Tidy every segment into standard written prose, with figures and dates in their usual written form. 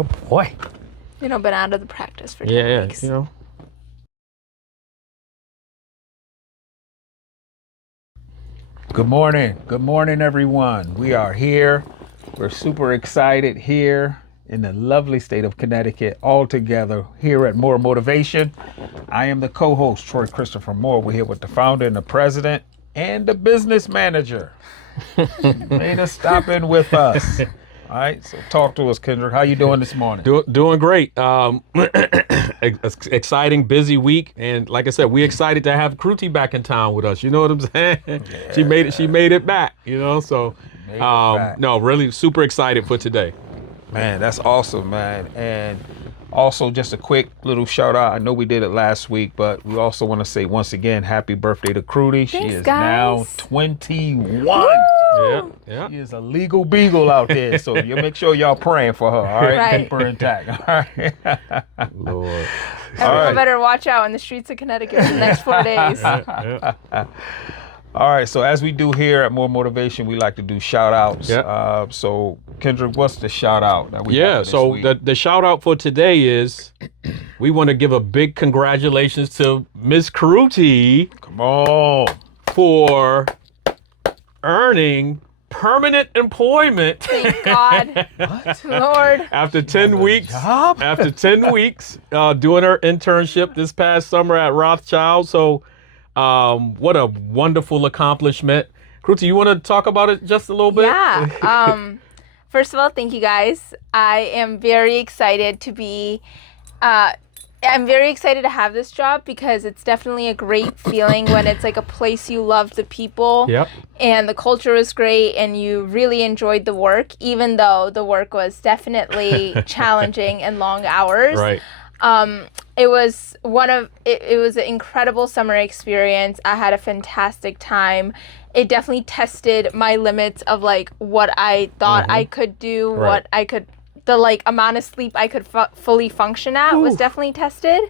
Good boy. Been out of the practice for 10 weeks. Good morning, everyone. We are here. We're super excited here in the lovely state of Connecticut, all together here at Moore Motivation. I am the co-host, Troy Christopher Moore. We're here with the founder and the president and the business manager. Made us stop in with us. All right, so talk to us, Kendrick. How you doing this morning? Doing great. Exciting, busy week, and like I said, we're excited to have Kruti back in town with us. You know what I'm saying? Yeah. She made it back. So no, really super excited for today. Man, that's awesome, man. And also, just a quick little shout out. I know we did it last week, but we also want to say once again, happy birthday to Kruti. She is now 21. Yeah. She is a legal beagle out there. So you make sure y'all praying for her. All right. Keep her intact. All right. Lord. Everyone better watch out in the streets of Connecticut for the next 4 days. All right, so as we do here at More Motivation, we like to do shout outs. So Kendrick, what's the shout out that we got for this week? The shout out for today is we want to give a big congratulations to Miss Kruti. Come on. For earning permanent employment. Thank God. What? Lord. After 10 weeks. Job? After 10 weeks doing her internship this past summer at Rothschild. So what a wonderful accomplishment. Kruti, you want to talk about it just a little bit? Yeah. First of all, thank you guys. I am very excited to be, I'm very excited to have this job because it's definitely a great feeling when it's like a place you love the people. Yep. And the culture was great and you really enjoyed the work, even though the work was definitely challenging and long hours. Right. It was it was an incredible summer experience. I had a fantastic time. It definitely tested my limits of like what I thought I could do, what I could, the like amount of sleep I could fully function at was definitely tested.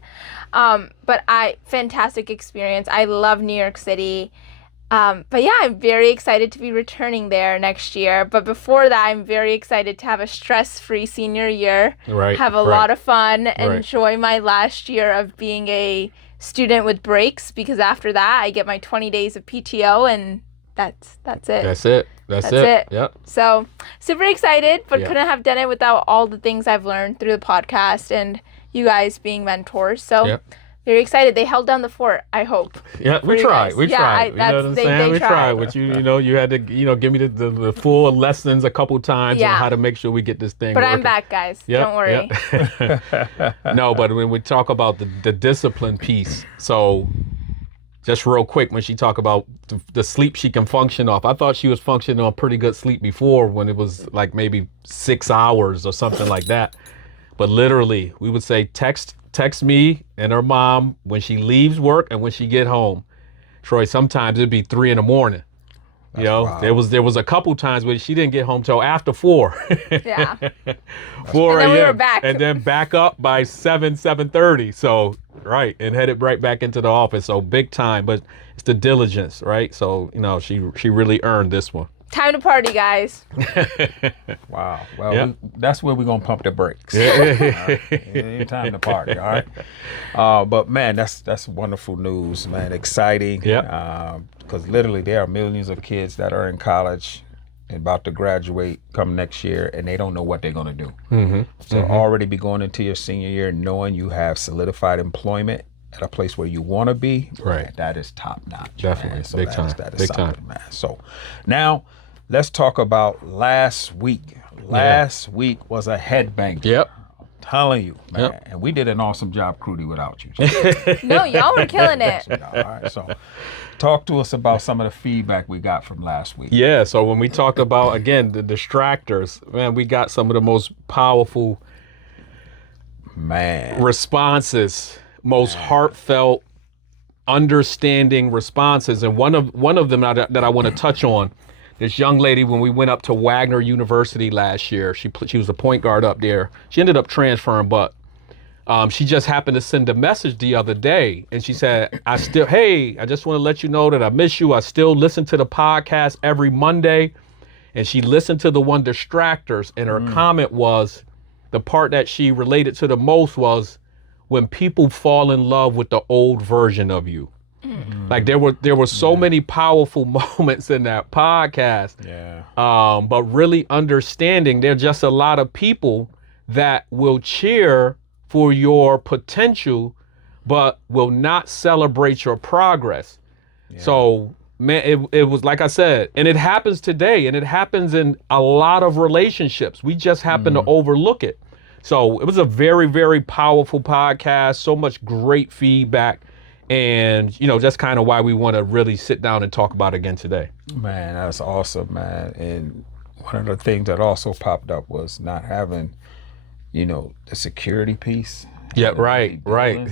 But fantastic experience. I love New York City. But yeah, I'm very excited to be returning there next year. But before that, I'm very excited to have a stress-free senior year, have a lot of fun, enjoy my last year of being a student with breaks, because after that, I get my 20 days of PTO, and that's it. That's it. Yep. So super excited, but couldn't have done it without all the things I've learned through the podcast and you guys being mentors. So very excited. They held down the fort, I hope. Yeah, we tried. We tried. You know what I'm saying? We tried. But you had to, give me the full lessons a couple times on how to make sure we get this thing But working. I'm back, guys. Don't worry. No, but when we talk about the discipline piece, so just real quick, when she talked about the sleep she can function off, I thought she was functioning on pretty good sleep before when it was like maybe 6 hours or something like that. But literally, we would say text me and her mom when she leaves work and when she get home. Troy, sometimes it'd be 3 a.m. Wild. There was a couple times where she didn't get home till after 4. Yeah. 4 a.m. we were back. And then back up by 7:30. So and headed right back into the office. So big time, but it's the diligence, right? So she really earned this one. Time to party, guys. Wow. Well, that's where we're going to pump the brakes. Ain't time to party, all right? But, man, that's wonderful news, man. Exciting. Because literally there are millions of kids that are in college and about to graduate come next year, and they don't know what they're going to do. So already be going into your senior year knowing you have solidified employment at a place where you want to be, man, that is top notch. Definitely. Man. So big time. That is big solid, time. man. So now let's talk about last week. Last week was a headbanger. Yep. I'm telling you, man. And we did an awesome job, Kruti, without you. No, y'all were killing it. All right, so talk to us about some of the feedback we got from last week. Yeah, so when we talked about, again, the distractors, man, we got some of the most powerful responses, most heartfelt, understanding responses. And one of them that I want to touch on, this young lady, when we went up to Wagner University last year, she was a point guard up there. She ended up transferring, but she just happened to send a message the other day, and she said, I just want to let you know that I miss you. I still listen to the podcast every Monday. And she listened to the one Distractors, and her comment was, the part that she related to the most was when people fall in love with the old version of you. Like there were so many powerful moments in that podcast. Yeah. But really understanding there are just a lot of people that will cheer for your potential, but will not celebrate your progress. Yeah. So, man, it was like I said, and it happens today, and it happens in a lot of relationships. We just happen to overlook it. So it was a very, very powerful podcast, so much great feedback. And, just kind of why we want to really sit down and talk about it again today. Man, that's awesome, man. And one of the things that also popped up was not having, the security piece. Yeah, right. Like,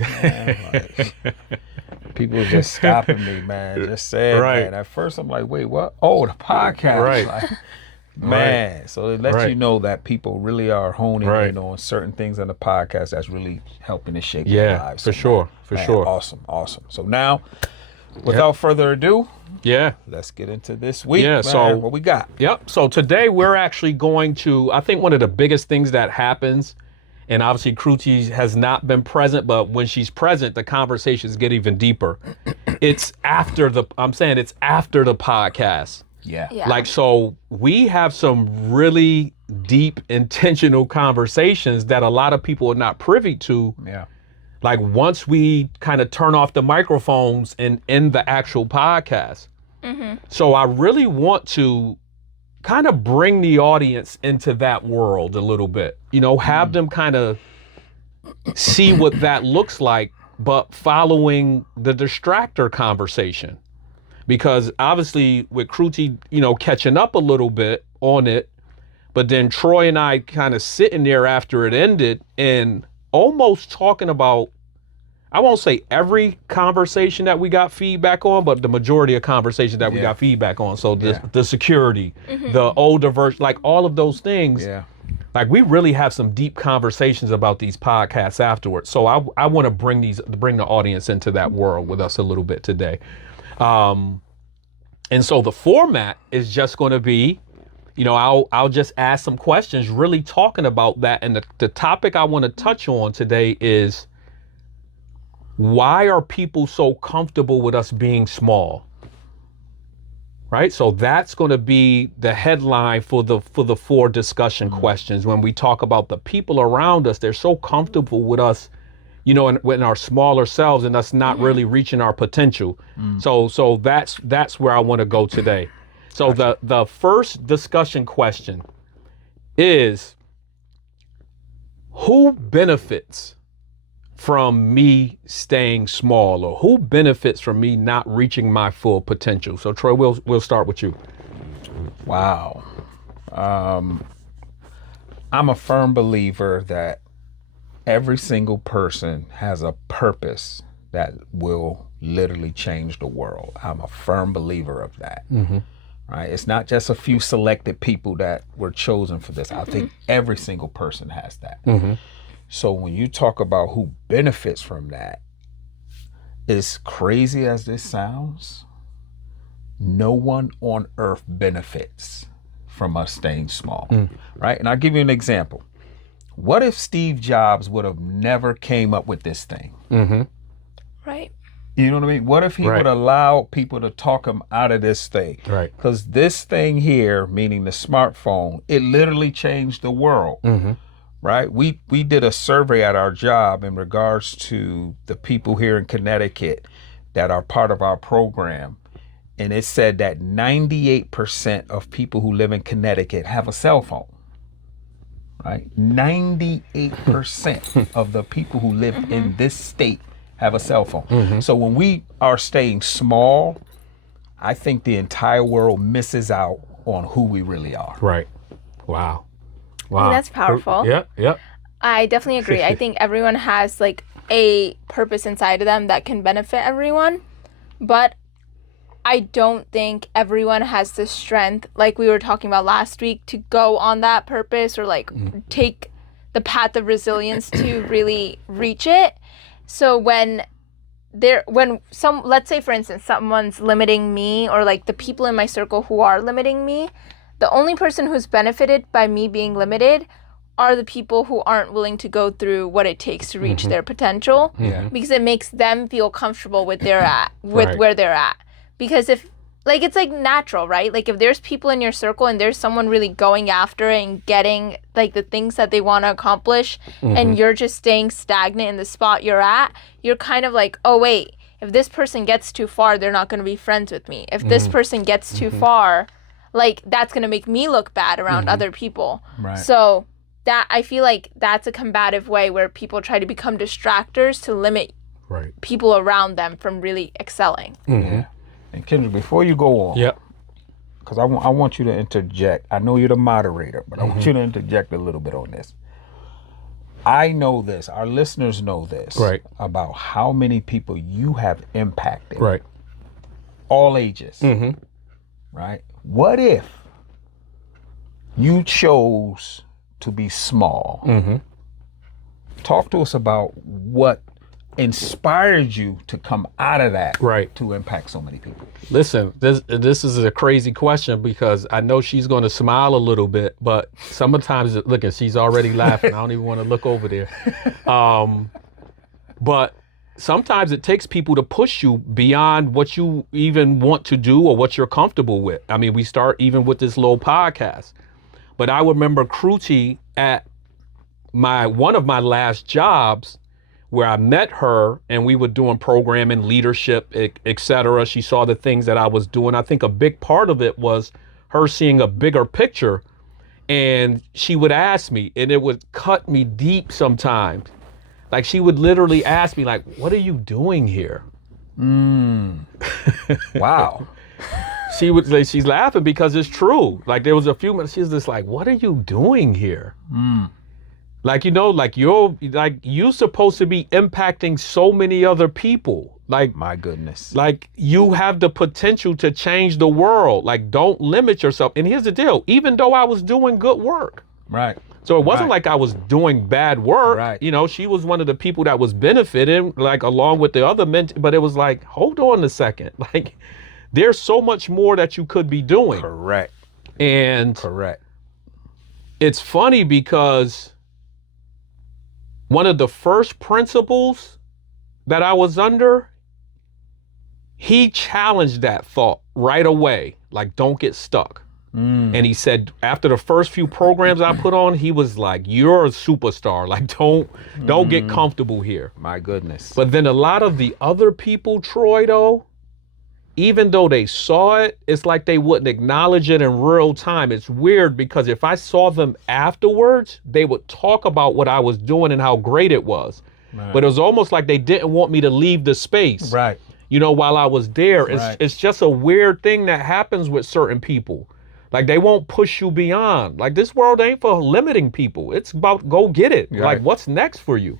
people just stopping me, man. Just saying, man. At first, I'm like, wait, what? Oh, the podcast. Right. Like, man. So it lets you know that people really are honing in on certain things on the podcast that's really helping to shape their lives. For sure. Awesome. So now, without further ado, let's get into this week. Yeah, man. So what we got? Yep. So today we're actually going to, I think one of the biggest things that happens, and obviously Kruti has not been present, but when she's present, the conversations get even deeper. It's after the podcast. Yeah. Like, so we have some really deep, intentional conversations that a lot of people are not privy to. Yeah. Like once we kind of turn off the microphones and end the actual podcast. So I really want to kind of bring the audience into that world a little bit, have them kind of see what that looks like, but following the distractor conversation. Because obviously with Kruti, catching up a little bit on it, but then Troy and I kind of sitting there after it ended and almost talking about, I won't say every conversation that we got feedback on, but the majority of conversations that we got feedback on. So the security, the older version, like all of those things. Yeah. Like we really have some deep conversations about these podcasts afterwards. So I want to bring the audience into that world with us a little bit today. And so the format is just going to be, I'll just ask some questions really talking about that. And the topic I want to touch on today is, why are people so comfortable with us being small? Right? So that's going to be the headline for the 4 discussion questions. When we talk about the people around us, they're so comfortable with us, in our smaller selves and us not really reaching our potential. So that's where I want to go today. So the first discussion question is, who benefits from me staying small, or who benefits from me not reaching my full potential? So Troy, we'll start with you. Wow. I'm a firm believer that every single person has a purpose that will literally change the world. I'm a firm believer of that. Right? It's not just a few selected people that were chosen for this. I think every single person has that. So when you talk about who benefits from that, as crazy as this sounds, no one on earth benefits from us staying small, right? And I'll give you an example. What if Steve Jobs would have never came up with this thing? Right. You know what I mean? What if he would allow people to talk him out of this thing? Right. Because this thing here, meaning the smartphone, it literally changed the world. Right? We did a survey at our job in regards to the people here in Connecticut that are part of our program. And it said that 98% of people who live in Connecticut have a cell phone. Right? 98% of the people who live in this state have a cell phone. So when we are staying small, I think the entire world misses out on who we really are. Right. Wow. I think that's powerful. Yeah. I definitely agree. I think everyone has like a purpose inside of them that can benefit everyone, but I don't think everyone has the strength, like we were talking about last week, to go on that purpose or like take the path of resilience to really reach it. So let's say for instance, someone's limiting me, or like the people in my circle who are limiting me, the only person who's benefited by me being limited are the people who aren't willing to go through what it takes to reach their potential, because it makes them feel comfortable with where they're at. Because if, like, it's like natural, right? Like, if there's people in your circle and there's someone really going after it and getting like the things that they want to accomplish, and you're just staying stagnant in the spot you're at, you're kind of like, oh wait, if this person gets too far, they're not going to be friends with me. If this person gets too far, like, that's going to make me look bad around other people. Right. So that, I feel like that's a combative way where people try to become distractors to limit people around them from really excelling. And Kendra, before you go on, because I want you to interject. I know you're the moderator, but I want you to interject a little bit on this. I know this, our listeners know this, about how many people you have impacted. All ages. Right? What if you chose to be small? Talk to us about what inspired you to come out of that to impact so many people. Listen, this is a crazy question, because I know she's going to smile a little bit, but sometimes, look, she's already laughing. I don't even want to look over there. But sometimes it takes people to push you beyond what you even want to do or what you're comfortable with. I mean, we start even with this little podcast. But I remember Kruti at one of my last jobs, where I met her and we were doing programming, leadership, et cetera. She saw the things that I was doing. I think a big part of it was her seeing a bigger picture, and she would ask me, and it would cut me deep sometimes. Like, she would literally ask me, like, what are you doing here? Wow. She would say, she's laughing because it's true. Like, there was a few minutes, she's just like, what are you doing here? Like, you know, like you're supposed to be impacting so many other people. Like, my goodness. Like, you have the potential to change the world. Like, don't limit yourself. And here's the deal, even though I was doing good work. So it wasn't like I was doing bad work. You know, she was one of the people that was benefiting, like, along with the other men. But it was like, hold on a second. Like, there's so much more that you could be doing. And it's funny because one of the first principles that I was under, he challenged that thought right away. Like, don't get stuck. And he said, after the first few programs I put on, he was like, you're a superstar. Like, don't get comfortable here. My goodness. But then a lot of the other people, Troy, though, even though they saw it, it's like they wouldn't acknowledge it in real time. It's weird, because if I saw them afterwards, they would talk about what I was doing and how great it was. But it was almost like they didn't want me to leave the space. You know, while I was there. It's just a weird thing that happens with certain people. Like, they won't push you beyond. Like, this world ain't for limiting people. It's about go get it. Like, what's next for you?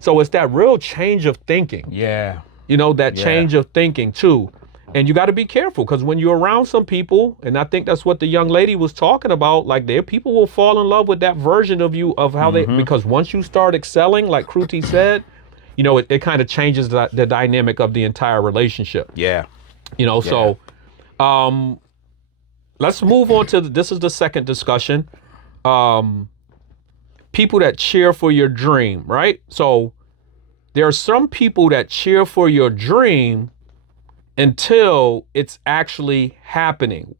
So it's that real change of thinking. You know, that change of thinking too. And you got to be careful, because when you're around some people, and I think that's what the young lady was talking about, like, people will fall in love with that version of you, of how they, because once you start excelling, like Kruti said, you know, it kind of changes the dynamic of the entire relationship. You know, so let's move on to, this is the second discussion. People that cheer for your dream, right? So there are some people that cheer for your dream until it's actually happening,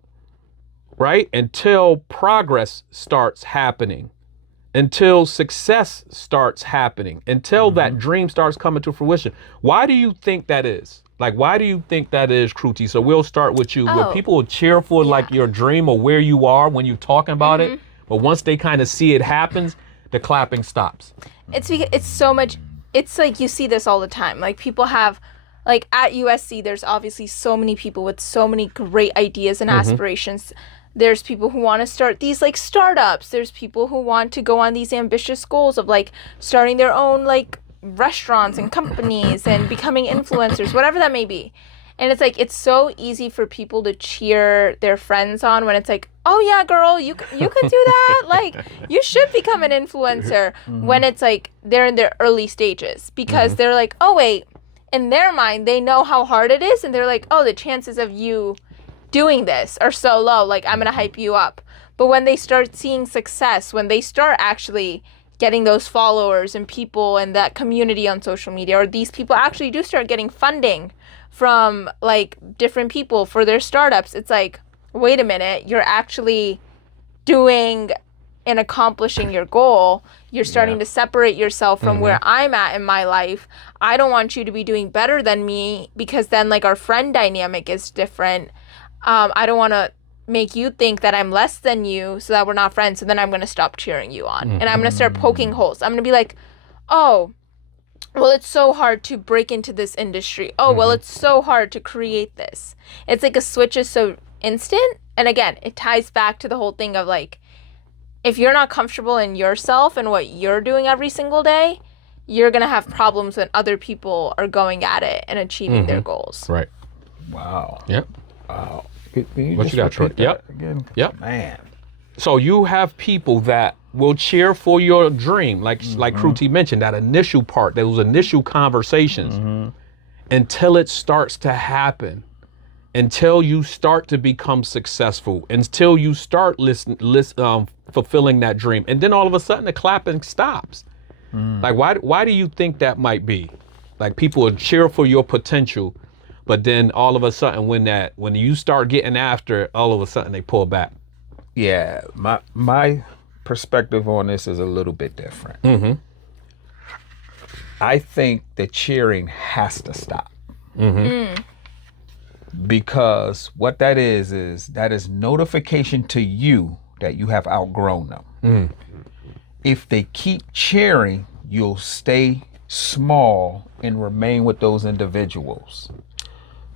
right? Until progress starts happening, until success starts happening, until that dream starts coming to fruition. Why do you think that is? Like, why do you think that is, Kruti? So we'll start with you. Where people will cheer for like your dream or where you are when you're talking about it, but once they kind of see it happens, the clapping stops. It's because it's so much. It's like, you see this all the time. Like, people have, like, at USC, there's obviously so many people with so many great ideas and aspirations. There's people who want to start these, like, startups. There's people who want to go on these ambitious goals of, like, starting their own, like, restaurants and companies and becoming influencers, whatever that may be. And it's like, it's so easy for people to cheer their friends on when it's like, oh yeah, girl, you could do that. Like, you should become an influencer, when it's like they're in their early stages, because they're like, oh wait, in their mind, they know how hard it is. And they're like, oh, the chances of you doing this are so low. Like, I'm going to hype you up. But when they start seeing success, when they start actually getting those followers and people and that community on social media, or these people actually do start getting funding from like different people for their startups, it's like, wait a minute, you're actually doing and accomplishing your goal. You're starting to separate yourself from where I'm at in my life. I don't want you to be doing better than me, because then like our friend dynamic is different. I don't want to make you think that I'm less than you so that we're not friends. So then I'm going to stop cheering you on, and I'm going to start poking holes. I'm going to be like, oh, well, it's so hard to break into this industry. Oh, well, it's so hard to create this. It's like a switch is so instant. And again, it ties back to the whole thing of like, if you're not comfortable in yourself and what you're doing every single day, you're going to have problems when other people are going at it and achieving their goals. Right. Wow. Yep. Wow. What you got, Troy? Yep. Again? Yep. Man. So you have people that will cheer for your dream, like Kruti mentioned, that initial part, those initial conversations, until it starts to happen, until you start to become successful, until you start fulfilling that dream, and then all of a sudden the clapping stops. Like why do you think that might be? Like people will cheer for your potential, but then all of a sudden when you start getting after it, all of a sudden they pull back. Yeah, my perspective on this is a little bit different. I think the cheering has to stop. Because what that is that is notification to you that you have outgrown them. If they keep cheering, you'll stay small and remain with those individuals.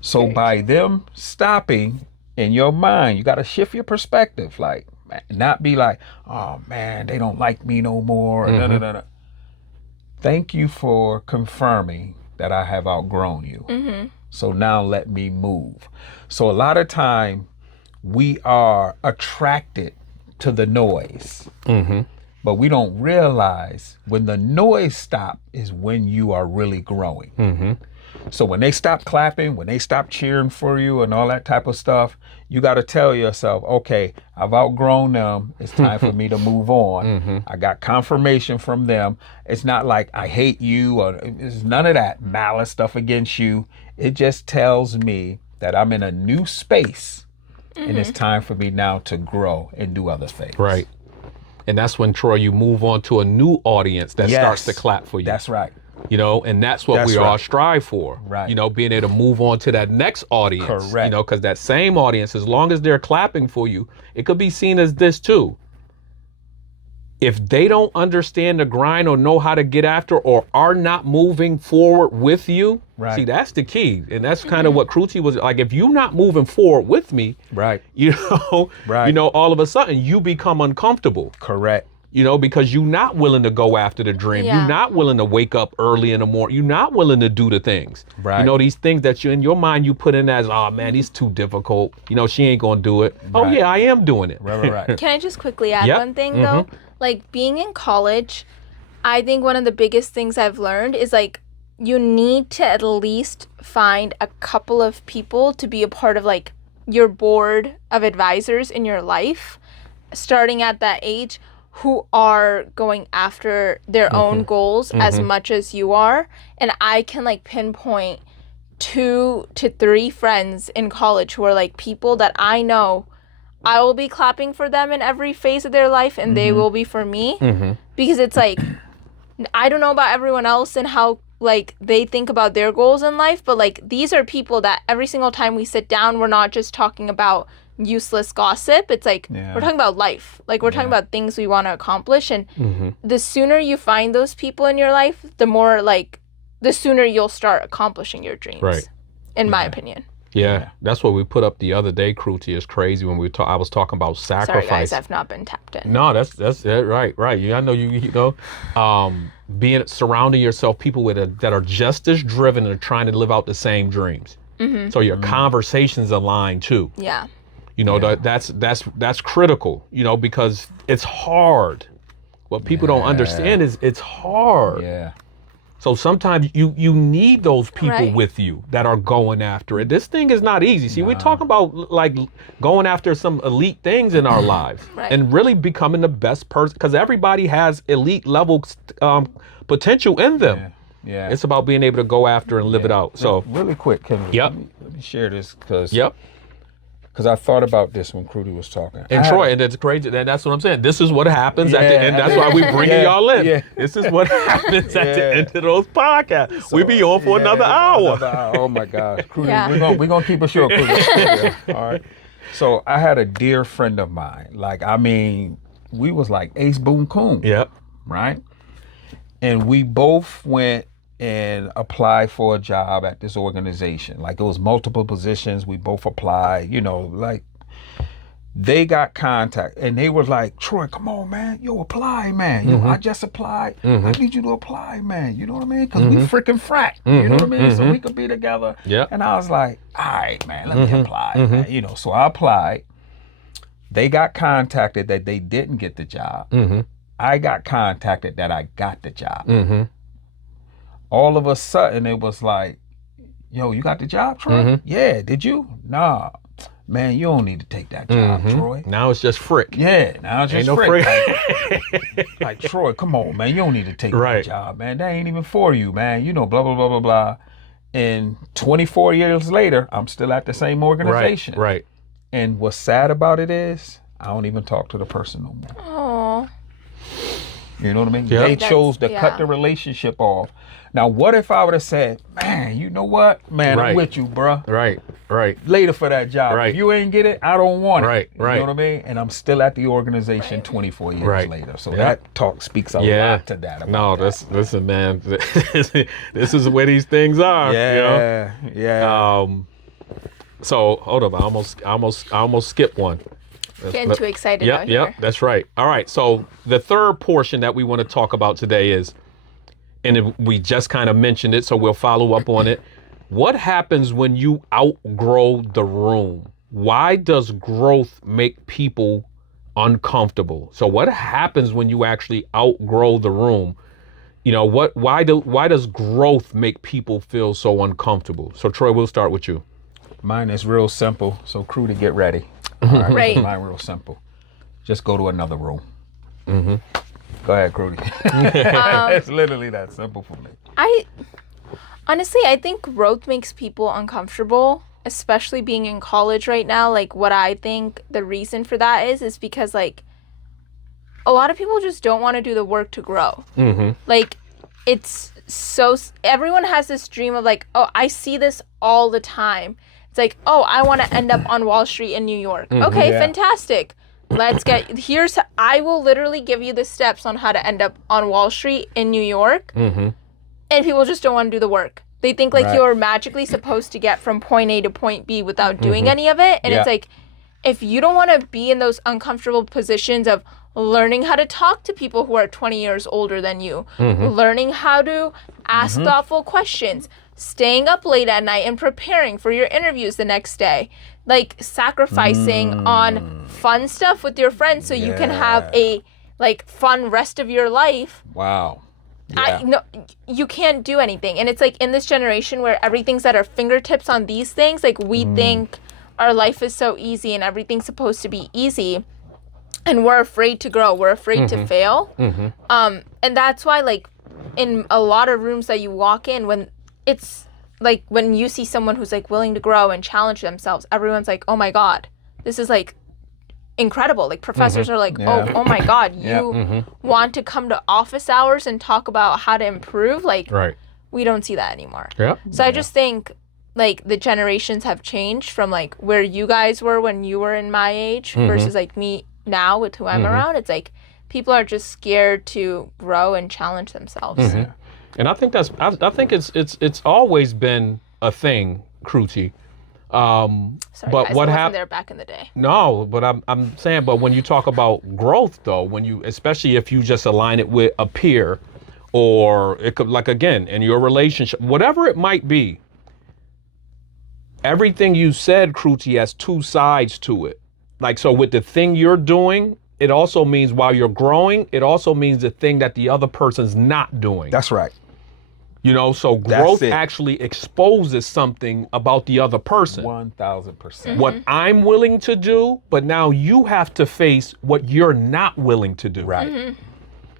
So by them stopping, in your mind, you got to shift your perspective. Like, not be like, oh man, they don't like me no more. Thank you for confirming that I have outgrown you. So now let me move. So a lot of time we are attracted to the noise, but we don't realize when the noise stops is when you are really growing. So when they stop clapping, when they stop cheering for you and all that type of stuff, you got to tell yourself, okay, I've outgrown them. It's time for me to move on. I got confirmation from them. It's not like I hate you, or it's none of that malice stuff against you. It just tells me that I'm in a new space and it's time for me now to grow and do other things. Right. And that's when, Troy, you move on to a new audience that starts to clap for you. That's right. You know, and that's what we all strive for. Right. You know, being able to move on to that next audience. Correct. You know, because that same audience, as long as they're clapping for you, it could be seen as this too. If they don't understand the grind or know how to get after or are not moving forward with you, see, that's the key. And that's kind of what Kruti was like. If you're not moving forward with me, you know, all of a sudden you become uncomfortable. Correct. You know, because you're not willing to go after the dream. You're not willing to wake up early in the morning. You're not willing to do the things. You know, these things that you in your mind you put in as, oh man, he's too difficult. You know, she ain't gonna do it. Oh yeah, I am doing it. Right. Can I just quickly add one thing though? Like being in college, I think one of the biggest things I've learned is like you need to at least find a couple of people to be a part of like your board of advisors in your life, starting at that age, who are going after their own goals as much as you are. And I can like pinpoint 2 to 3 friends in college who are like people that I know I will be clapping for them in every phase of their life, and they will be for me. Because it's like, I don't know about everyone else and how like they think about their goals in life, but like these are people that every single time we sit down, we're not just talking about useless gossip. It's like we're talking about life. Like we're talking about things we want to accomplish, and the sooner you find those people in your life, the sooner you'll start accomplishing your dreams. In my opinion. Yeah, that's what we put up the other day, Kruti. Is crazy when I was talking about sacrifice. Sorry guys, I've not been tapped in. No, that's it. Right. I know you know, surrounding yourself people that are just as driven and are trying to live out the same dreams. So your conversations align too. Yeah. You know, that's critical, you know, because it's hard. What people don't understand is it's hard. So sometimes you need those people Right. with you that are going after it. This thing is not easy. See, we're talking about like going after some elite things in our lives Right. and really becoming the best person, because everybody has elite level potential in them. Yeah. It's about being able to go after and live it out. So really quick, can Yep. let me share this because yep. I thought about this when Crudy was talking. And Troy, and it's crazy. And that's what I'm saying. This is what happens at the end. That's why we bringing y'all in. Yeah. This is what happens at the end of those podcasts. We be on for another hour. Oh my gosh, Crudy, Yeah. we're gonna keep it short, Crudy. All right. So I had a dear friend of mine. Like, I mean, we was like ace boon coon. Yep. Right. And we both went and applied for a job at this organization. Like, it was multiple positions. We both applied, you know, like they got contact and they were like, Troy, come on, man. Yo, apply, man. Yo, I just applied. I need you to apply, man. You know what I mean? Because we freaking frack. You know what I mean? So we could be together. Yep. And I was like, all right, man, let me apply, man. You know, so I applied. They got contacted that they didn't get the job. I got contacted that I got the job. All of a sudden, it was like, yo, you got the job, Troy? Yeah, did you? Nah. Man, you don't need to take that job, Troy. Now it's just frick. Yeah, now it's just Ain't no frick. frick. Like, Troy, come on, man. You don't need to take Right. that job, man. That ain't even for you, man. You know, blah, blah, blah, blah, blah. And 24 years later, I'm still at the same organization. Right. And what's sad about it is, I don't even talk to the person no more. Oh. You know what I mean? Yeah. They chose to Yeah. cut the relationship off. Now, what if I would have said, man, you know what? Man, Right. I'm with you, bruh. Right. Later for that job. Right. If you ain't get it, I don't want it. Right, You right. know what I mean? And I'm still at the organization 24 years Right. later. So Yeah. that talk speaks a lot to that. About No, that. listen, man. This is where these things are. You know? Yeah. So hold up, I almost skipped one. Getting too excited Yep, out yep, here. that's right. All right, so the third portion that we want to talk about today is, and we just kind of mentioned it, so we'll follow up on it. What happens when you outgrow the room? Why does growth make people uncomfortable? So what happens when you actually outgrow the room? You know, why does growth make people feel so uncomfortable? So Troy, we'll start with you. Mine is real simple. So crew to get ready. All right. Right. Mine real simple. Just go to another room. Go ahead, Crudy. It's literally that simple for me. I think growth makes people uncomfortable, especially being in college right now. Like, what I think the reason for that is because, like, a lot of people just don't want to do the work to grow. Like, it's so, everyone has this dream of like, oh, I see this all the time. It's like, oh, I want to end up on Wall Street in New York. Okay, Yeah. fantastic. I will literally give you the steps on how to end up on Wall Street in New York. And people just don't want to do the work. They think like Right. you're magically supposed to get from point A to point B without doing any of it. And Yeah. it's like, if you don't want to be in those uncomfortable positions of learning how to talk to people who are 20 years older than you, learning how to ask thoughtful questions, staying up late at night and preparing for your interviews the next day, like sacrificing on fun stuff with your friends so you can have a like fun rest of your life. Wow. Yeah. No, you can't do anything. And it's like in this generation where everything's at our fingertips on these things, like we think our life is so easy and everything's supposed to be easy. And we're afraid to grow. We're afraid to fail. And that's why, like, in a lot of rooms that you walk in, when it's like when you see someone who's like willing to grow and challenge themselves, everyone's like, oh my God, this is like incredible. Like professors are like, Yeah. oh my God, you want to come to office hours and talk about how to improve? Like, Right. we don't see that anymore. Yeah. So I just think like the generations have changed from like where you guys were when you were in my age versus like me now with who I'm around. It's like people are just scared to grow and challenge themselves. And I think I think it's always been a thing, Cruty. Sorry, But guys, what I wasn't hap- there back in the day. No, but I'm saying, but when you talk about growth, though, when you, especially if you just align it with a peer, or it could, like, again, in your relationship, whatever it might be, everything you said, Cruty, has two sides to it. Like, so with the thing you're doing, it also means while you're growing, it also means the thing that the other person's not doing. That's right. You know, so growth actually exposes something about the other person. 1,000%. What I'm willing to do, but now you have to face what you're not willing to do. Right.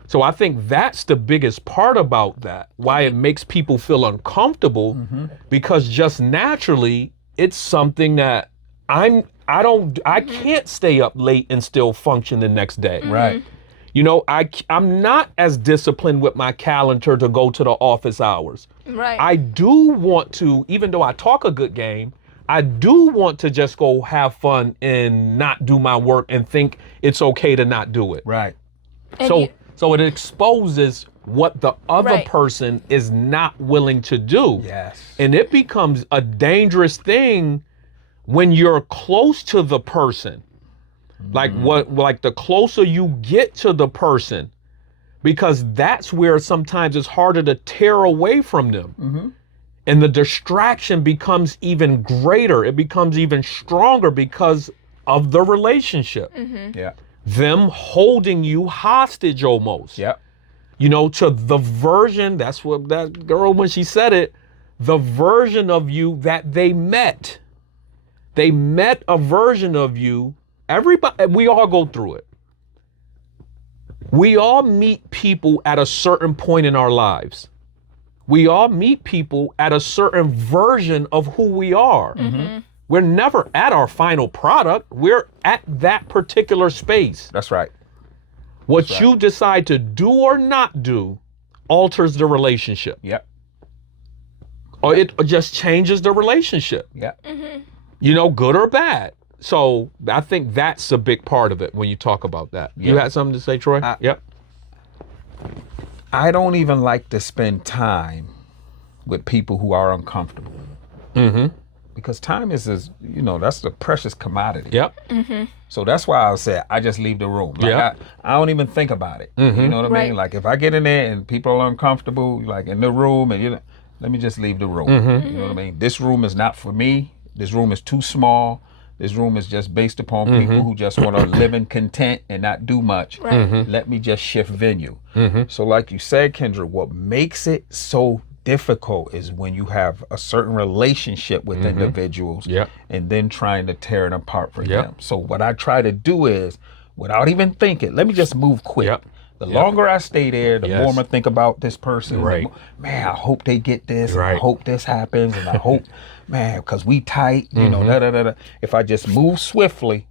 So I think that's the biggest part about that, why it makes people feel uncomfortable, because just naturally it's something that I can't stay up late and still function the next day. Right. You know, I'm not as disciplined with my calendar to go to the office hours. Right. I do want to, even though I talk a good game, I do want to just go have fun and not do my work and think it's okay to not do it. Right. So it exposes what the other person is not willing to do. Yes. And it becomes a dangerous thing when you're close to the person. Like the closer you get to the person, because that's where sometimes it's harder to tear away from them. And the distraction becomes even greater. It becomes even stronger because of the relationship. Yeah. Them holding you hostage almost. Yep. You know, to the version, that's what that girl, when she said it, the version of you that they met. They met a version of you. Everybody, we all go through it. We all meet people at a certain point in our lives. We all meet people at a certain version of who we are. We're never at our final product. We're at that particular space. That's right. What you decide to do or not do alters the relationship. Yep. Or it just changes the relationship. Yep. You know, good or bad. So I think that's a big part of it when you talk about that. Yeah. You had something to say, Troy? Yep. I don't even like to spend time with people who are uncomfortable. Because time is, that's the precious commodity. Yep. So that's why I said I just leave the room. Like I don't even think about it. You know what I mean? Like if I get in there and people are uncomfortable, like in the room, and let me just leave the room. You know what I mean? This room is not for me. This room is too small. This room is just based upon people who just want to live in content and not do much. Let me just shift venue. So like you said, Kendra, what makes it so difficult is when you have a certain relationship with individuals and then trying to tear it apart for them. So what I try to do is, without even thinking, let me just move quick. The longer I stay there, the more I think about this person. Man, I hope they get this. And I hope this happens. And I hope, man, because we tight, If I just move swiftly,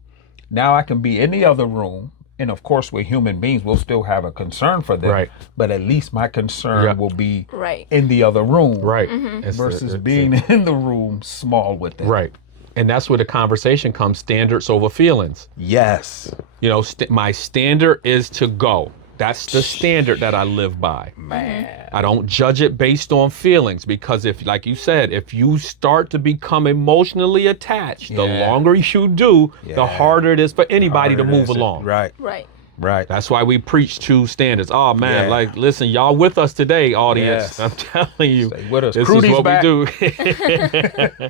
now I can be in the other room. And of course, we're human beings. We'll still have a concern for them. But at least my concern will be in the other room. Versus being in the room small with them. And that's where the conversation comes, standards over feelings. Yes. You know, my standard is to go. That's the standard that I live by. Man. I don't judge it based on feelings, because if, like you said, if you start to become emotionally attached, the longer you do, the harder it is for anybody to move along. Right. That's why we preach two standards. Oh man, like listen, y'all with us today, audience. I'm telling you, stay with us. This Crudy's is what back. we do.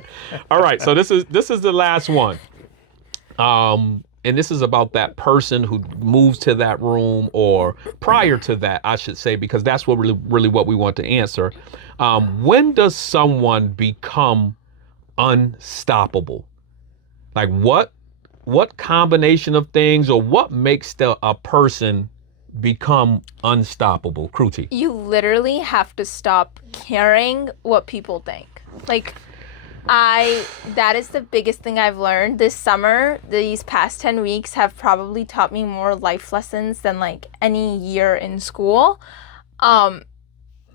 All right, so this is the last one. And this is about that person who moves to that room, or prior to that, I should say, because that's what really what we want to answer. When does someone become unstoppable? Like what combination of things, or what makes a person become unstoppable? Kruti. You literally have to stop caring what people think. Like, that is the biggest thing I've learned this summer. These past 10 weeks have probably taught me more life lessons than like any year in school.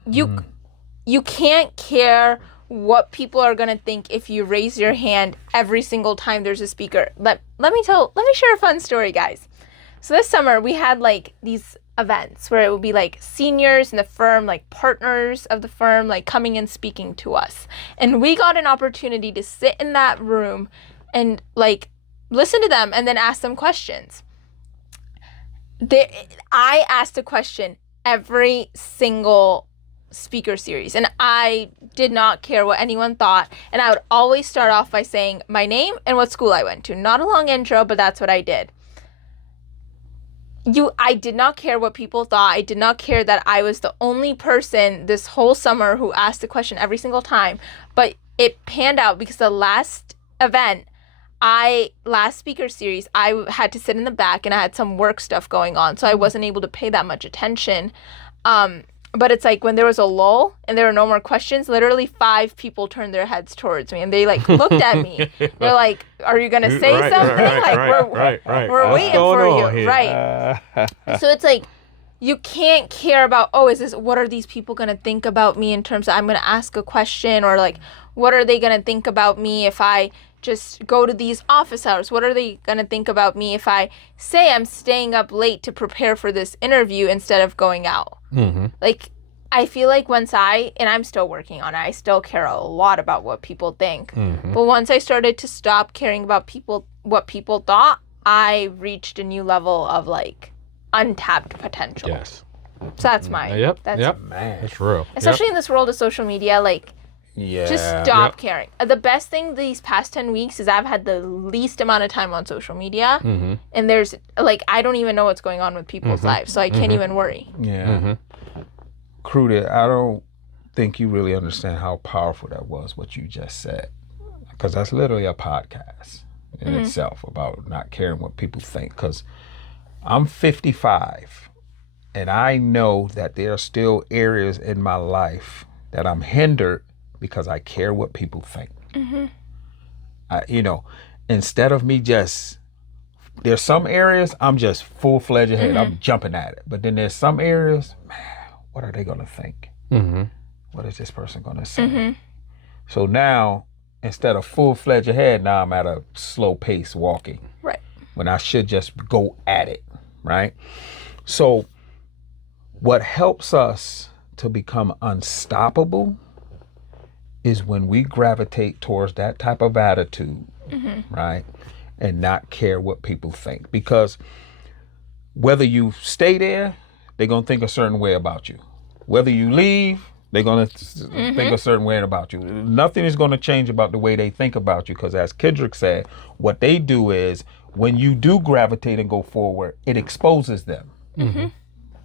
You can't care what people are gonna think if you raise your hand every single time there's a speaker. Let me share a fun story, guys. So this summer we had like these events where it would be like seniors in the firm, like partners of the firm, like coming and speaking to us. And we got an opportunity to sit in that room and like listen to them and then ask them questions. I asked a question every single speaker series, and I did not care what anyone thought, and I would always start off by saying my name and what school I went to. Not a long intro, but that's what I did. I did not care what people thought. I did not care that I was the only person this whole summer who asked the question every single time. But it panned out because the last event, last speaker series, I had to sit in the back and I had some work stuff going on. So I wasn't able to pay that much attention. But it's like when there was a lull and there were no more questions, literally 5 people turned their heads towards me and they like looked at me. They're like, "Are you gonna say something? We're waiting for you." Right. So it's like you can't care about, what are these people gonna think about me in terms of I'm gonna ask a question, or like what are they gonna think about me if I just go to these office hours? What are they gonna think about me if I say I'm staying up late to prepare for this interview instead of going out? Like, I feel like and I'm still working on it, I still care a lot about what people think. But once I started to stop caring about what people thought, I reached a new level of like untapped potential. Yes. So that's my, That's real. Especially in this world of social media, like, just stop caring. The best thing these past 10 weeks is I've had the least amount of time on social media. And there's, like, I don't even know what's going on with people's lives, so I can't even worry. Cruda, I don't think you really understand how powerful that was, what you just said. Because that's literally a podcast in itself about not caring what people think. Because I'm 55, and I know that there are still areas in my life that I'm hindered because I care what people think. Instead of me there's some areas I'm just full-fledged ahead. I'm jumping at it. But then there's some areas, man, what are they gonna think? What is this person gonna say? So now, instead of full-fledged ahead, now I'm at a slow pace walking. Right. When I should just go at it, right? So what helps us to become unstoppable is when we gravitate towards that type of attitude, right? And not care what people think. Because whether you stay there, they're going to think a certain way about you. Whether you leave, they're going to think a certain way about you. Nothing is going to change about the way they think about you, because as Kendrick said, what they do is when you do gravitate and go forward, it exposes them,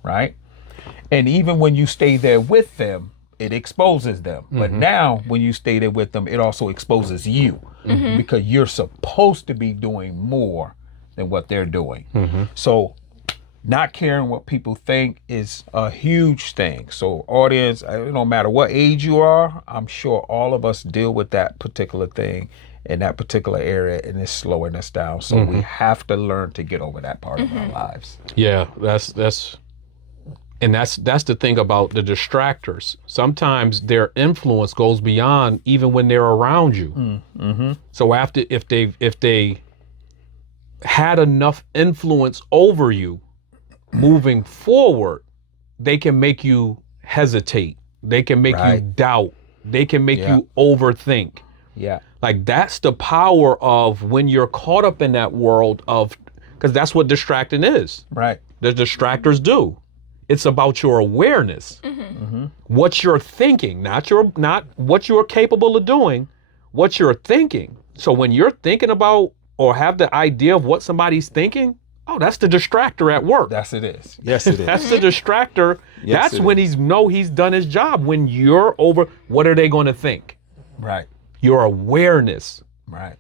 right? And even when you stay there with them, it exposes them. But now when you stay there with them, it also exposes you, because you're supposed to be doing more than what they're doing. So not caring what people think is a huge thing. So audience, no matter what age you are, I'm sure all of us deal with that particular thing in that particular area, and it's slowing us down. So we have to learn to get over that part of our lives. Yeah, that's the thing about the distractors. Sometimes their influence goes beyond even when they're around you. So if they had enough influence over you, moving forward, they can make you hesitate. They can make you doubt. They can make you overthink. Like, that's the power of when you're caught up in that world of, because that's what distracting is. Right. The distractors do. It's about your awareness, what you're thinking, not what you're capable of doing, what you're thinking. So when you're thinking about or have the idea of what somebody's thinking, oh, that's the distractor at work. Yes, it is. Yes, it is. That's the distractor. Yes, that's when he's done his job. When you're over, what are they going to think? Right. Your awareness. Right.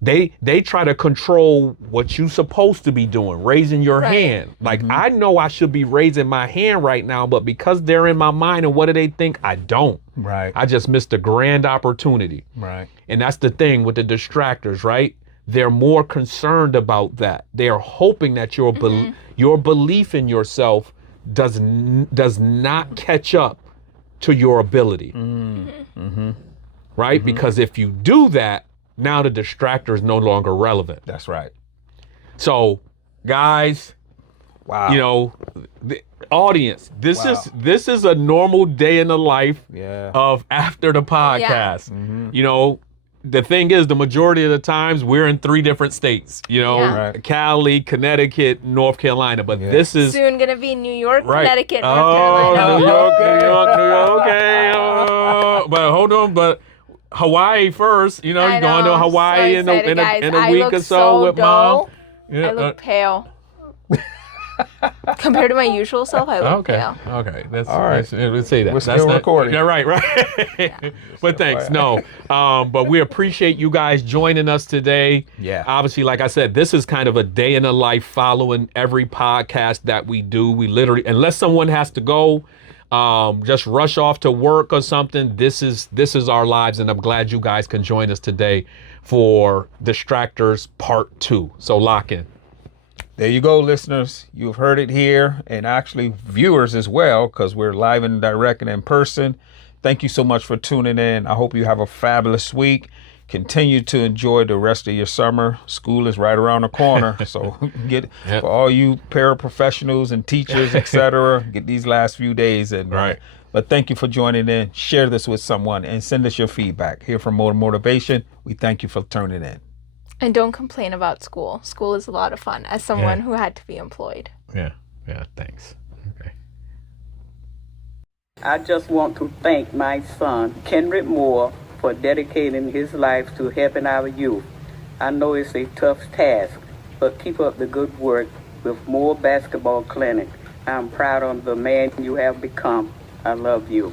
They try to control what you're supposed to be doing, raising your hand. Like, I know I should be raising my hand right now, but because they're in my mind and what do they think? I don't. Right. I just missed a grand opportunity. Right. And that's the thing with the distractors, right? They're more concerned about that. They are hoping that your belief in yourself does not catch up to your ability. Right? Because if you do that, now the distractor is no longer relevant. That's right. So, guys, the audience, this is a normal day in the life of after the podcast. The thing is, the majority of the times we're in 3 different states, Cali, Connecticut, North Carolina, but this is soon going to be New York, Connecticut, North Carolina. New York, okay. But hold on, but Hawaii first, you're going to Hawaii so in a week or so with dull. Mom. I look pale. Compared to my usual self, I look Okay. pale. Okay. That's All right. Let's say that. We're still recording. Yeah, right. But thanks. No. But we appreciate you guys joining us today. Yeah. Obviously, like I said, this is kind of a day in the life following every podcast that we do. We literally, unless someone has to go, just rush off to work or something. This is our lives, and I'm glad you guys can join us today for Distractors Part 2. So lock in. There you go, listeners. You've heard it here, and actually viewers as well, because we're live and direct and in person. Thank you so much for tuning in. I hope you have a fabulous week. Continue to enjoy the rest of your summer. School is right around the corner, so for all you paraprofessionals and teachers, etc., get these last few days in. Right. But thank you for joining in. Share this with someone and send us your feedback. Here from MooreMotivaton, we thank you for tuning in. And don't complain about school. School is a lot of fun as someone who had to be employed. Yeah. Thanks. Okay. I just want to thank my son, Kenrick Moore, for dedicating his life to helping our youth. I know it's a tough task, but keep up the good work with more basketball clinic. I'm proud of the man you have become. I love you.